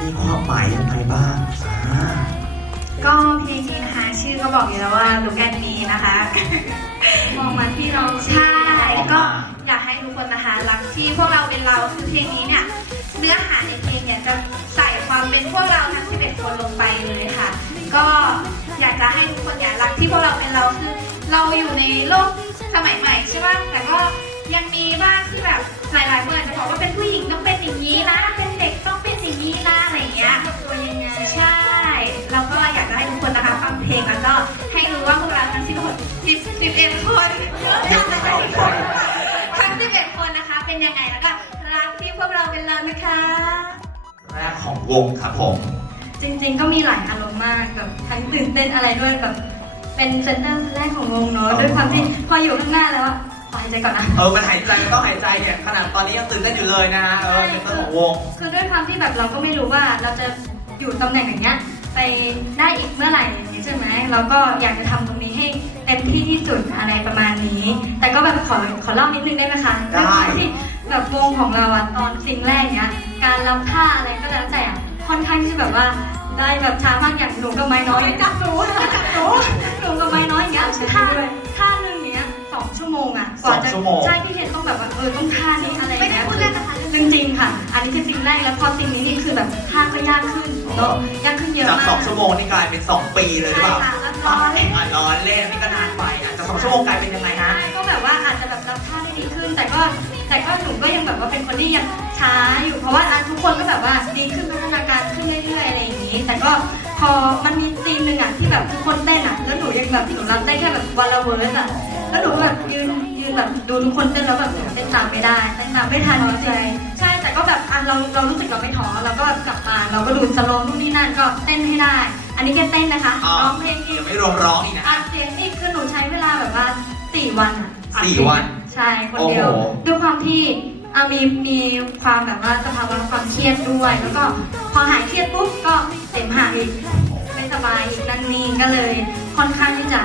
มีความหมายยังไงบ้างอ่าก็เพลงนี้นะคะ ชื่อก็บอกอยู่แล้วว่า Look at me นะคะ มองมาที่เราใช่ก็อยากให้ทุกคนนะคะ รักที่พวกเราเป็นเราคือเพลงนี้เนี่ย เนื้อหาในเพลงเนี่ยจะใส่ความเป็นพวกเราทั้ง 11 คนลงไปเลยค่ะ ก็อยากจะให้ทุกคนเนี่ยรักที่พวกเราเป็นเราคือเราอยู่ในโลกส 10 11คนทั้ง11 คนนะคะ เป็นยังไงแล้วก็รักที่พวกเราเป็นเรานะคะ แรกของวงครับผม จริงๆก็มีหลายอารมณ์มากแบบทั้งตื่นเต้นอะไรด้วยแบบเป็นเซนเตอร์แรกของวงเนอะด้วยความที่พออยู่ข้างหน้าแล้วอะขอหายใจก่อนนะ เออ มันหายใจมันต้องหายใจเนี่ยขนาดตอนนี้ยังตื่นเต้นอยู่เลยนะฮะ เออเป็นต้นของวง คือด้วยความที่แบบเราก็ไม่รู้ว่าเราจะอยู่ตำแหน่งอย่างเงี้ย ไปได้อีกเมื่อไหร่อย่างนี้ใช่ไหมเราก็อยากจะทำตรงนี้ให้ เต็มที่ที่สุดอะไรประมาณนี้ แต่ก็แบบขอขอเล่านิดนึงได้ไหมคะได้วยความที่แบบวงของเราอะตอนซิงแรกเนี้ย การรำท่าอะไรก็แล้วแต่อะค่อนข้างที่จะแบบว่าได้แบบช้ามากอย่างหนูกับไม้น้อยจับหนูจับหนูหนูกับไม้น้อยอย่างเงี้ยท่าท่าหนึ่งเนี้ยสองชั่วโมงอะกว่าจะสองชั่วโมง ใช่พี่เคนต้องแบบว่าเออต้องท่านี้อะไรอย่างไม่ได้เงี้ยพูดเล่นนะคะ จริงๆค่ะ อันนี้คือสิ่งแรกแล้วพอสิ่งนี้นี่คือแบบท่าก็ยากขึ้นเนอะยากขึ้นเยอะจากมาก สองชั่วโมงนี่กลายเป็นสองปีเลยหรือเปล่า ใช่ค่ะ ร้อนอะร้อนเล่นนี่ก็นานไปอะจากสองชั่วโมงกลายเป็นยังไงฮะ ก็แบบว่าอาจจะแบบรับท่าได้ดีขึ้น แต่ก็แต่ก็หนูก็ยังแบบว่าเป็นคนที่ยังช้าอยู่เพราะว่าทุกคนก็แบบว่าดีขึ้นพัฒนาการขึ้นเรื่อยๆอะไรอย่างนี้ แต่ก็พอมันมีซีนหนึ่งอะที่แบบทุกคนเต้นอะแล้วหนูยังแบบหนูรับได้แค่แบบวันละเวิร์สอะแล้วหนูแบบยืนยืนแบบดูทุกคนเต้นแล้วแบบเต้นตามไม่ได้เต้นตามไม่ทันจริงๆใช่แต่ก็แบบอะเราเรารู้สึกเราไม่ท้อเราก็กลับมาเราก็ดูสโลว์นู่นนี่นั่นก็เต้นให้ได้ อันนี้แค่เต้นนะคะอ่า ร้องเพลงอีกยังไม่รวมร้องอีกนะอัดเสียงอีกคือหนูใช้เวลาแบบว่าสี่วันอะอัดสี่เพลงวัน ใช่คนเดียวโอ้โห ด้วยความที่อะมีมีความแบบว่าสภาวะความเครียดด้วย แล้วก็พอหายเครียดปุ๊บก็เสมหะอีกไม่สบายอีกนั่นนี่ก็เลยค่อนข้างที่จะ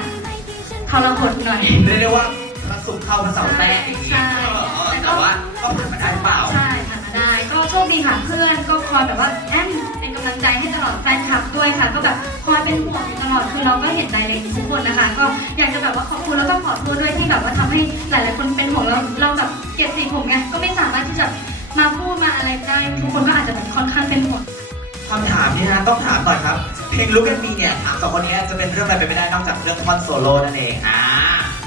ทรหดหน่อย เรียกได้ว่าพระศุกร์เข้าพระเสาร์แทรกอย่างนี้ใช่ เออเออแต่ว่าก็ผ่านมาได้เปล่า ใช่ผ่านมาได้ก็โชคดีค่ะเพื่อนก็คอยแบบว่าแอมเป็นกำลังใจให้ตลอดแฟนคลับด้วยค่ะ ก็แบบคอยเป็นห่วงอยู่ตลอดคือเราก็เห็นใจเลยทุกคนนะคะ ก็อยากจะแบบว่าขอบคุณแล้วก็ขอโทษด้วยที่แบบว่าทำให้หลายๆคนเป็นห่วงเราเราแบบเก็บสีผมไงก็ไม่สามารถที่จะมาพูดมาอะไรได้ทุกคนก็อาจจะแบบค่อนข้างเป็นห่วงคำถามนี้นะต้องถามก่อนครับเพลง Look at Me เนี่ยอะสองคนนี้จะเป็นเรื่องอะไรไปไม่ได้นอกจากเรื่องท่อนโซโล่นั่นเองอ่า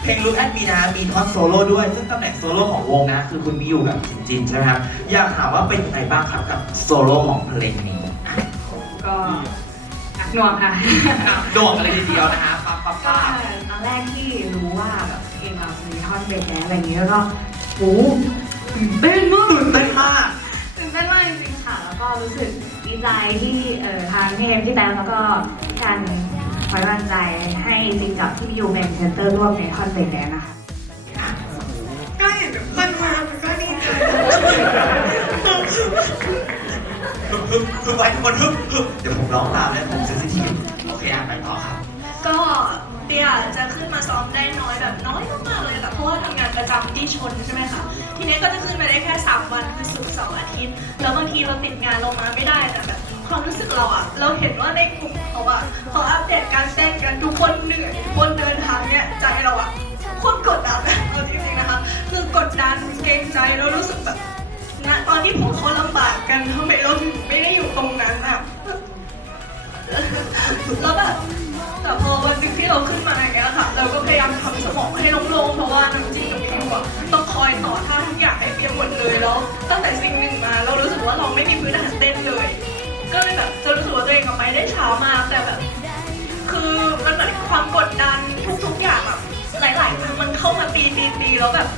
เพลง Look at Me นะมีท่อนโซโล่ด้วย ซึ่งตำแหน่งโซโล่ของวงนะ คือคุณมิยูกับจินจินใช่ไหมครับอยากถามว่าเป็นยังไงบ้างครับกับโซโล่ของเพลงนี้ ก็หนักหน่วงค่ะโดดกันเลยทีเดียวนะฮะปั๊บปั๊บก็ปั๊บตอนแรกที่รู้ว่าแบบเพลงเรามีท่อนเบสแดนอะไรอย่างนี้แล้วก็โอ้ตื่นเต้นมากตื่นเต้นมากตื่นแม่นมากจริงๆค่ะ แล้วก็รู้สึกดีใจที่เอ่อทางพี่เอ็มพี่แบงค์แล้วก็การไว้วางใจให้จริงกับที่พี่ยูเป็นพรีเซนเตอร์ร่วมในคอนเสิร์ตนี้นะคะ ก็เห็นทุกคนมามันก็ดีใจ ไปทุกคนฮึบฮึบเดี๋ยวผมร้องตามแล้วผมเซนซิทีฟโอเคอะไปต่อครับ ก็เดียจะขึ้นมาซ้อมได้น้อยแบบน้อยมากๆเลยแต่เพราะว่าทำงานประจำที่ชนใช่ไหมคะทีนี้ก็จะขึ้นมาได้แค่ 3 วันคือศุกร์เสาร์อาทิตย์ แล้วบางทีเราติดงานเรามาไม่ได้แต่แบบความรู้สึกเราอะเราเห็นว่าในกลุ่มเขาอะเขาอัปเดตการเต้นกันทุกคนเหนื่อย ที่พวกเขาลำบากกันทำไมเราถึงไม่ได้อยู่ตรงนั้นอะแล้วแบบแต่พอวันหนึงที่เราขึ้นมาอย่างเงี้ยค่ะ เราก็พยายามทำสมองให้โล่งๆเพราะว่าน้ำจิ้มกับพี่หัวต้องคอยต่อท่าทุกอย่างให้เปียหมดเลยแล้วตั้งแต่สิ่งหนึ่งมา เรารู้สึกว่าเราไม่มีพื้นฐานเต้นเลย ก็เลยแบบจะรู้สึกว่าตัวเองกับไปได้ช้ามากแต่แบบ คือมันเหมือนความกดดันทุกๆอย่างแบบหลายๆครั้งมันเข้ามาตีตีตีแล้วแบบ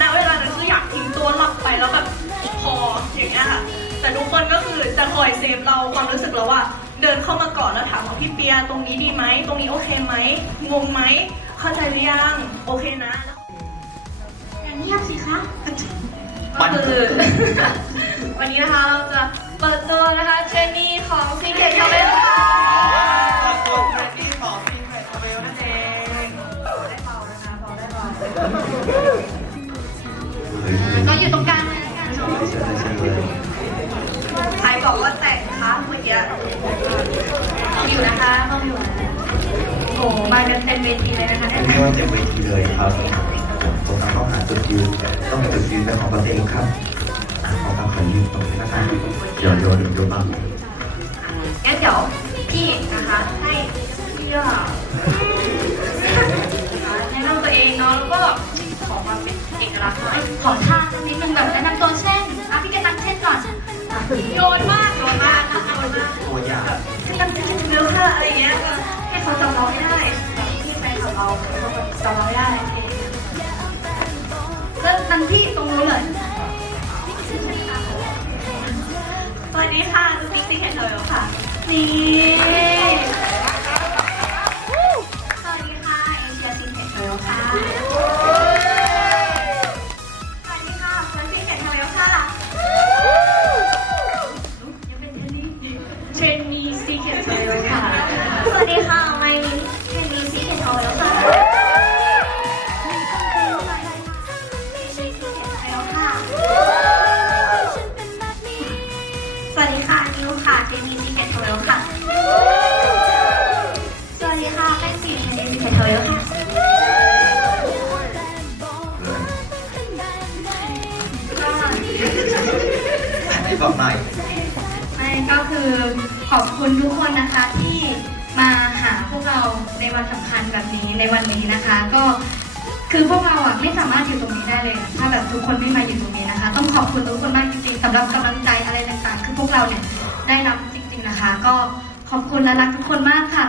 ณเวลานั้นคืออยากทิ้งตัวหลับไปแล้วแบบ พออย่างเงี้ยค่ะแต่ทุกคนก็คือจะคอยเซฟเราความรู้สึกเราว่า เดินเข้ามาก่อนแล้วถามว่าพี่เปียตรงนี้ดีไหมตรงนี้โอเคไหมงงไหมเข้าใจหรือยังโอเคนะแล้วอย่างเงียบสิคะมันก็คือ วันนี้นะคะเราจะเปิดตัวนะคะเทรนนีของซีเกตยอเวนค่ะขอบคุณแฟนดี้ของทีมแฟนคาเมลนั่นเองก็อยู่ตรงกลาง เลยละกันเนาะใครบอกว่าแต่งคะเมื่อกี้อยู่นะคะต้องอยู่นะโอ้โหมากันเต็มเวทีเลยนะคะไม่ว่าจะเวทีเลยครับตรงนั้นต้องหาจุดยืนต้องมีจุดยืนเป็นของตัวเองครับอะขอตามขอยืนตรงนี้นะครับเดี๋ยวเดี๋ยวเดี๋ยวเดี๋ยวบังงั้นเดี๋ยวพี่นะคะให้พี่ว่าแนะนำตัวเองเนาะแล้วก็ขอความเป็นเอกลักษณ์หน่อยขอท่าสักนิดนึงแบบแนะนำตัวเช่น โยนมากโยนมากโยนมากตัวอย่างพี่กันเช่นเร็วค่ะอะไรเงี้ยให้เขาจำเราได้แบบที่แฟนของเราเขาแบบจำเราให้ได้เริ่มกันที่ตรงนู้นเลยสวัสดีค่ะลูกติ๊กซี่เห็นเลยค่ะนี่ คุณทุกคนนะคะที่มาหาพวกเราในวันสำคัญแบบนี้ในวันนี้นะคะ ก็คือพวกเราอะไม่สามารถอยู่ตรงนี้ได้เลยอะถ้าแบบทุกคนไม่มาอยู่ตรงนี้นะคะ ต้องขอบคุณทุกคนมากจริงๆสำหรับกำลังใจอะไรต่างๆ คือพวกเราเนี่ยได้รับจริง ๆนะคะ ก็ขอบคุณและรักทุกคนมากค่ะ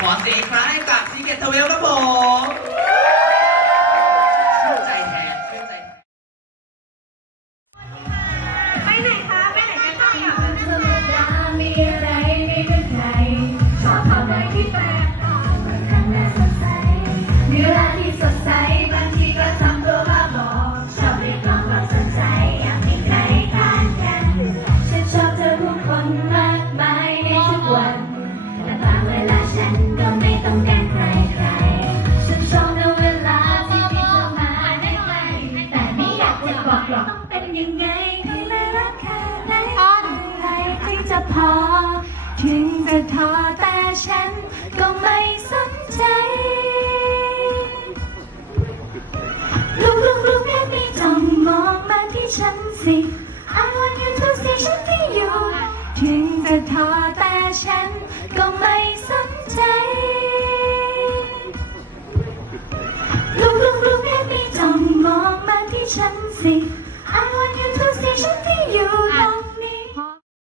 ขอเสียงอีกครั้งให้กับซีเกตเวลครับผม ฉันสิ I want you to see ฉันที่อยู่ ถึงจะท้อแต่ฉันก็ไม่สนใจลูกลูกลูกแค่ไม่ต้องมองมาที่ฉันสิ